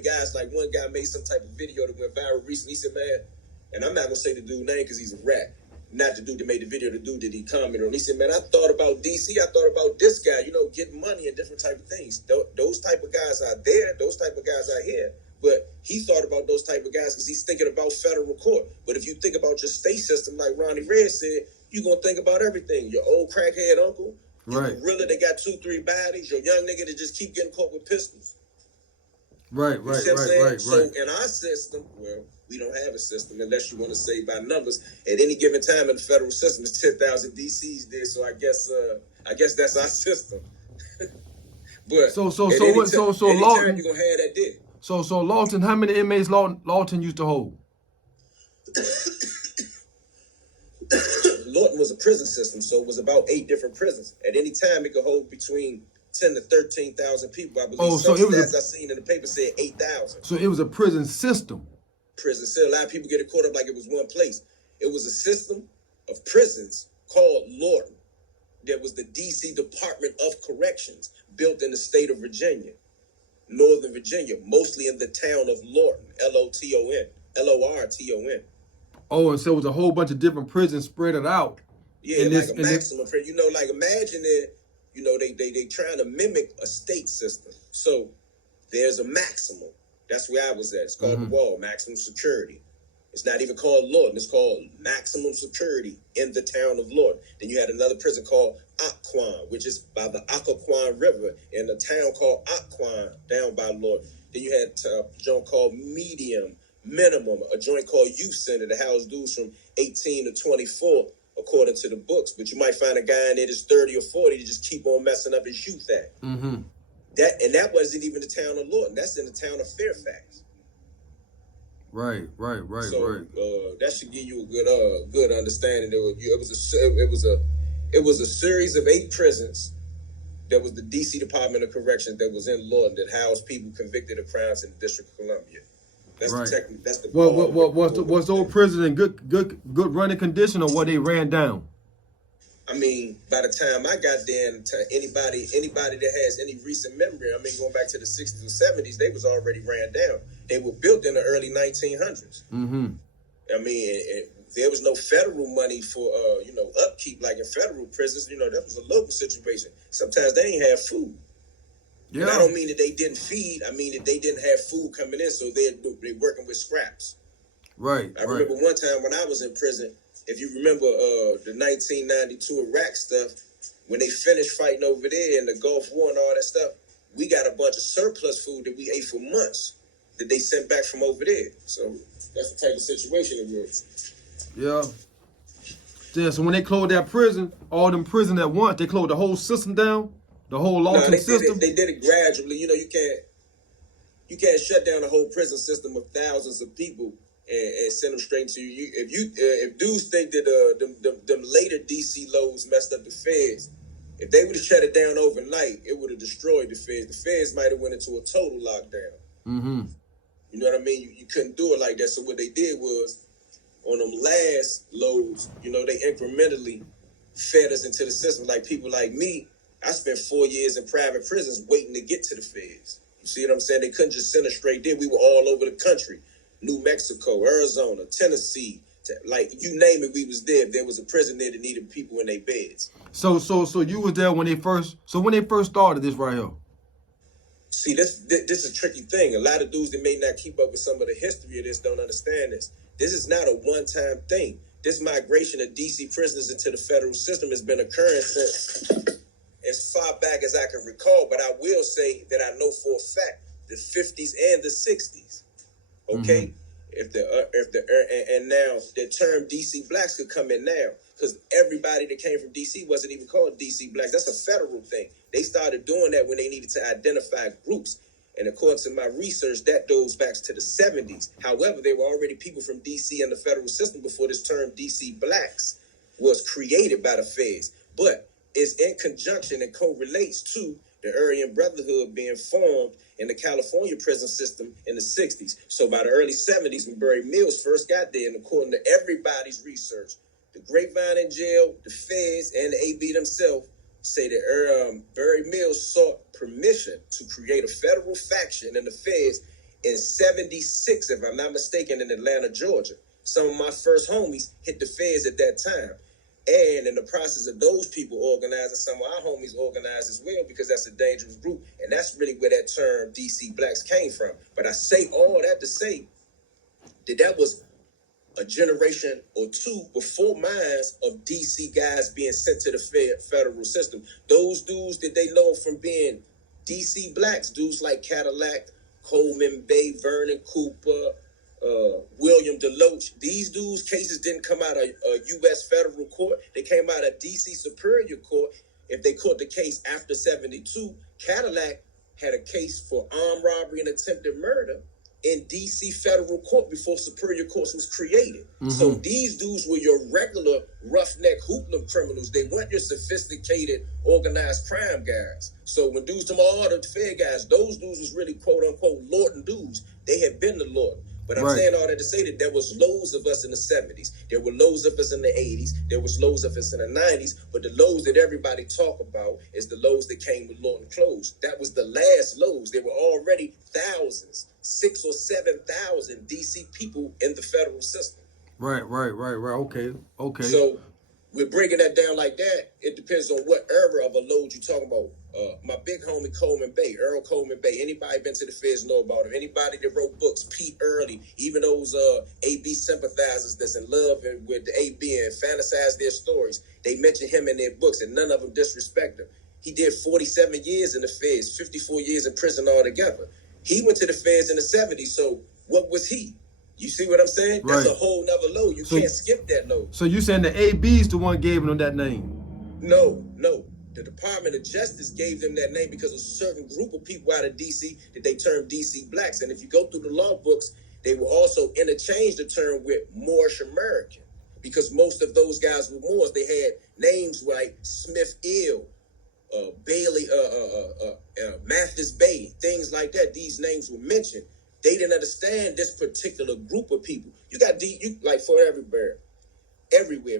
guys, like one guy made some type of video that went viral recently. He said, man, and I'm not gonna say the dude's name because he's a rat. Not the dude that made the video, the dude that he commented on. He said, man, I thought about DC. I thought about this guy, getting money and different type of things. Those type of guys are there. Those type of guys are here. But he thought about those type of guys because he's thinking about federal court. But if you think about your state system, like Ronnie Red said, you're going to think about everything. Your old crackhead uncle, your gorilla that got 2-3 bodies, your young nigga that just keep getting caught with pistols. Right. So in our system, well, we don't have a system unless you want to say by numbers. At any given time in the federal system, it's 10,000 DCs there. So I guess that's our system. But so anytime Lorton, you're gonna have that there. So Lorton, how many inmates Lorton used to hold? Lorton was a prison system, so it was about 8 different prisons. At any time, it could hold between 10 to 13,000 people. I believe some stats I seen in the paper said 8,000. So it was a prison system. Prison. So a lot of people get it caught up like it was one place. It was a system of prisons called Lorton. That was the D.C. Department of Corrections, built in the state of Virginia, Northern Virginia, mostly in the town of Lorton, Lorton. Oh, and so it was a whole bunch of different prisons spread it out. Yeah, like a maximum prison. Like imagine that, they trying to mimic a state system. So there's a maximum. That's where I was at. It's called the wall, maximum security. It's not even called Lorton. It's called maximum security in the town of Lorton. Then you had another prison called Occoquan, which is by the Occoquan River in a town called Occoquan down by Lorton. Then you had a joint called Minimum, a joint called Youth Center that housed dudes from 18 to 24, according to the books. But you might find a guy in there that's 30 or 40 to just keep on messing up his youth act. Mm-hmm. That wasn't even the town of Lorton. That's in the town of Fairfax. Right. So that should give you a good understanding. It was a series of 8 prisons. That was the D.C. Department of Corrections that was in Lorton that housed people convicted of crimes in the District of Columbia. That's right. The technique. That's the. Was the old prison in good running condition, or what they ran down? I mean, by the time I got there, and to anybody that has any recent memory, I mean, going back to the 60s or 70s, they was already ran down. They were built in the early 1900s. Mm-hmm. I mean, there was no federal money for, upkeep like in federal prisons. That was a local situation. Sometimes they ain't have food. Yeah. And I don't mean that they didn't feed. I mean that they didn't have food coming in, so they're working with scraps. Right. I remember one time when I was in prison, if you remember the 1992 Iraq stuff, when they finished fighting over there in the Gulf War and all that stuff, we got a bunch of surplus food that we ate for months that they sent back from over there. So that's the type of situation it was. Yeah, so when they closed that prison, all them prisons at once, they closed the whole system down, the whole Lorton system. They did it gradually. You can't shut down the whole prison system of thousands of people and send them straight to you. If dudes think that them later DC loads messed up the feds, if they would have shut it down overnight, it would have destroyed the feds. The feds might have went into a total lockdown. Mm-hmm. You know what I mean? You couldn't do it like that. So what they did was, on them last loads, they incrementally fed us into the system. Like people like me, I spent 4 years in private prisons waiting to get to the feds. You see what I'm saying? They couldn't just send us straight there. We were all over the country. New Mexico, Arizona, Tennessee, like you name it, we was there. There was a prison there that needed people in their beds. So you was there when they first started this right here. See, this is a tricky thing. A lot of dudes that may not keep up with some of the history of this don't understand this. This is not a one-time thing. This migration of DC prisoners into the federal system has been occurring since as far back as I can recall. But I will say that I know for a fact the 50s and the 60s. Okay, and now the term DC blacks could come in now because everybody that came from DC wasn't even called DC blacks. That's a federal thing. They started doing that when they needed to identify groups. And according to my research, that goes back to the 70s. However, there were already people from DC in the federal system before this term DC blacks was created by the feds. But it's in conjunction and correlates to the Aryan Brotherhood being formed in the California prison system in the 60s. So by the early 70s, when Barry Mills first got there, and according to everybody's research, the Grapevine in jail, the feds, and the AB themselves say that Barry Mills sought permission to create a federal faction in the feds In 76, if I'm not mistaken, in Atlanta, Georgia. Some of my first homies hit the feds at that time. And in the process of those people organizing, some of our homies organized as well, because that's a dangerous group. And that's really where that term DC Blacks came from. But I say all that to say that was a generation or two before mine of DC guys being sent to the federal system. Those dudes that they know from being DC Blacks, dudes like Cadillac, Coleman Bay, Vernon Cooper, William Deloach. These dudes' cases didn't come out of U.S. federal court. They came out of D.C. Superior Court. If they caught the case after 72, Cadillac had a case for armed robbery and attempted murder in D.C. federal court before Superior Courts was created. Mm-hmm. So these dudes were your regular roughneck hoopla criminals. They weren't your sophisticated organized crime guys. So when dudes come all the Fed guys, those dudes was really quote unquote Lorton dudes. They had been to Lorton. But I'm saying all that to say that there was loads of us in the 70s. There were loads of us in the 80s. There was loads of us in the 90s. But the lows that everybody talk about is the lows that came with Lorton closed. That was the last lows. There were already thousands, 6,000 or 7,000 DC people in the federal system. Right. Okay. So we're breaking that down like that. It depends on what era of a load you're talking about. My big homie Coleman Bay, Earl Coleman Bay. Anybody been to the feds know about him. Anybody that wrote books, Pete Early, even those AB sympathizers that's in love with the AB and fantasize their stories, they mention him in their books, and none of them disrespect him. He did 47 years in the feds, 54 years in prison altogether. He went to the feds in the 70s, so what was he? You see what I'm saying? That's a whole nother load. You can't skip that load. So you saying the AB's the one gave him that name? No. The Department of Justice gave them that name because a certain group of people out of D.C. that they termed D.C. Blacks. And if you go through the law books, they will also interchange the term with Moorish American, because most of those guys were Moors. They had names like Smith Ill, Bailey, Mathis Bay, things like that. These names were mentioned. They didn't understand this particular group of people. You got like for everywhere,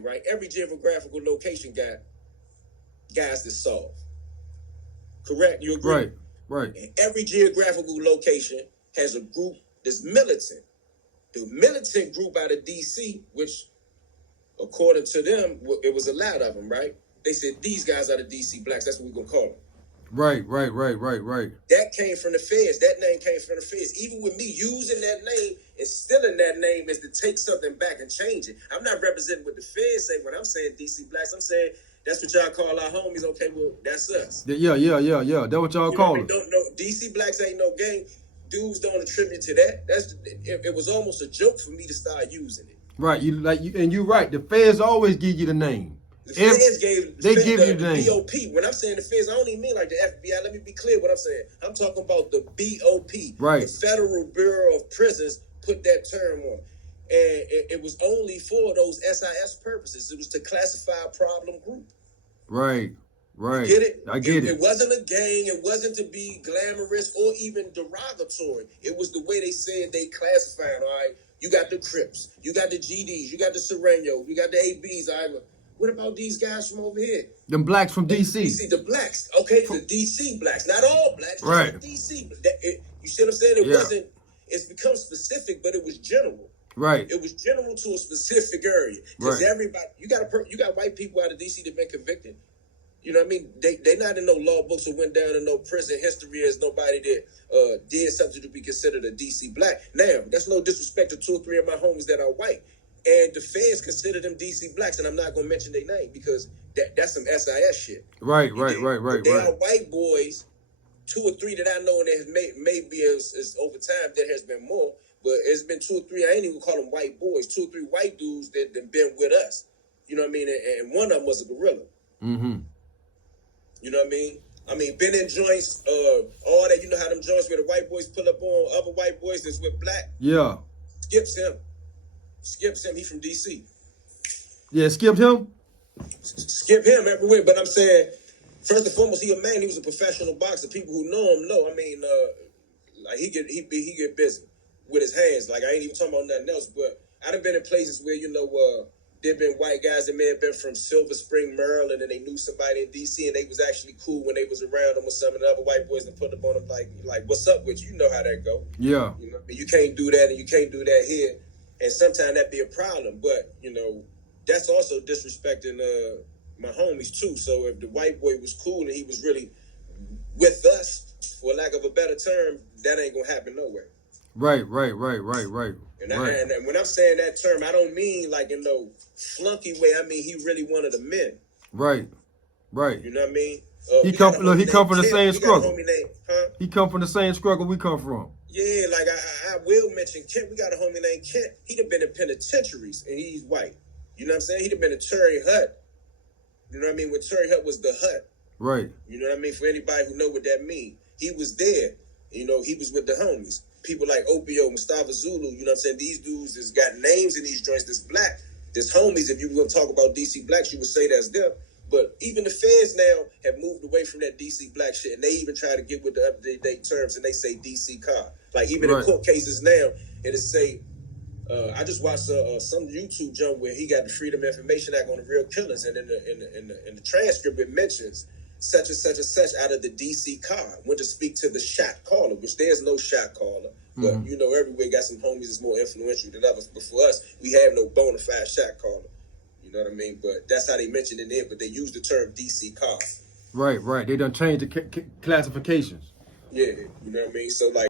right? Every geographical location got guys that solve. Correct? You agree? Right. And every geographical location has a group that's militant. The militant group out of DC, which according to them, it was a lot of them, right? They said these guys are the DC Blacks. That's what we're gonna call them. Right. That came from the feds. That name came from the feds. Even with me using that name and stealing that name is to take something back and change it. I'm not representing what the feds say when I'm saying DC Blacks. I'm saying that's what y'all call our homies. Okay, well, that's us. Yeah. That's what y'all call it. No, DC Blacks ain't no gang. Dudes don't attribute to that. It was almost a joke for me to start using it. Right. You're right. The feds always give you the name. The feds give you the name. BOP. When I'm saying the feds, I don't even mean like the FBI. Let me be clear what I'm saying. I'm talking about the BOP. Right. The Federal Bureau of Prisons put that term on. And it was only for those SIS purposes. It was to classify a problem group. Right. You get it? I get it. It wasn't a gang. It wasn't to be glamorous or even derogatory. It was the way they said they classified. All right, you got the Crips, you got the GDs, you got the Serenos, you got the ABs. All right, what about these guys from over here? Them blacks from DC. The blacks. Okay, the DC blacks. Not all blacks. Right. DC. You see what I'm saying? It wasn't. It's become specific, but it was general. Right. It was general to a specific area. Because everybody, you got white people out of DC that been convicted. You know what I mean? They not in no law books or went down in no prison history as nobody that did something to be considered a DC Black. Now, that's no disrespect to 2 or 3 of my homies that are white. And the feds consider them DC Blacks, and I'm not going to mention their name because that's some SIS shit. Right. They are white boys, 2 or 3 that I know, and there maybe as over time there has been more, but it's been 2 or 3. I ain't even call them white boys. 2 or 3 white dudes that been with us. You know what I mean? And one of them was a gorilla. Mm-hmm. You know what I mean? I mean, been in joints, all that. You know how them joints where the white boys pull up on other white boys that's with black? Yeah. Skips him. He from DC. Yeah, skipped him? Skip him everywhere. But I'm saying, first and foremost, he a man. He was a professional boxer. People who know him know. I mean, like he get busy with his hands. Like I ain't even talking about nothing else. But I done been in places where There've been white guys that may have been from Silver Spring, Maryland, and they knew somebody in DC, and they was actually cool when they was around them with some of the other white boys and put up on them like, what's up with you? You know how that go. Yeah. You know, you can't do that, and you can't do that here, and sometimes that be a problem. But you know, that's also disrespecting my homies too. So if the white boy was cool and he was really with us, for lack of a better term, that ain't gonna happen nowhere. Right. And when I'm saying that term, I don't mean like in no flunky way. I mean he really one of the men. Right. You know what I mean? He come from the same struggle. Huh? He come from the same struggle we come from. Yeah, like I will mention Kent. We got a homie named Kent. He'd have been in penitentiaries, and he's white. You know what I'm saying? He'd have been in Terry Hut. You know what I mean? When Terry Hut was the hut. Right. You know what I mean? For anybody who know what that means, he was there. You know, he was with the homies. People like Opio, Mustafa Zulu, you know what I'm saying? These dudes has got names in these joints that's black. There's homies. If you were going to talk about DC blacks, you would say that's them. But even the feds now have moved away from that DC black shit, and they even try to get with the up-to-date terms, and they say DC car. Like even in court cases now, it'll say, I just watched some YouTube jump where he got the Freedom Information Act on the real killers, and in the transcript it mentions such and such and such out of the DC car went to speak to the shot caller, which there's no shot caller. But you know, everywhere got some homies that's more influential than others. But for us, we have no bona fide shot caller. You know what I mean? But that's how they mentioned it in it. But they use the term DC car. Right. They done changed the classifications. Yeah, you know what I mean? So like.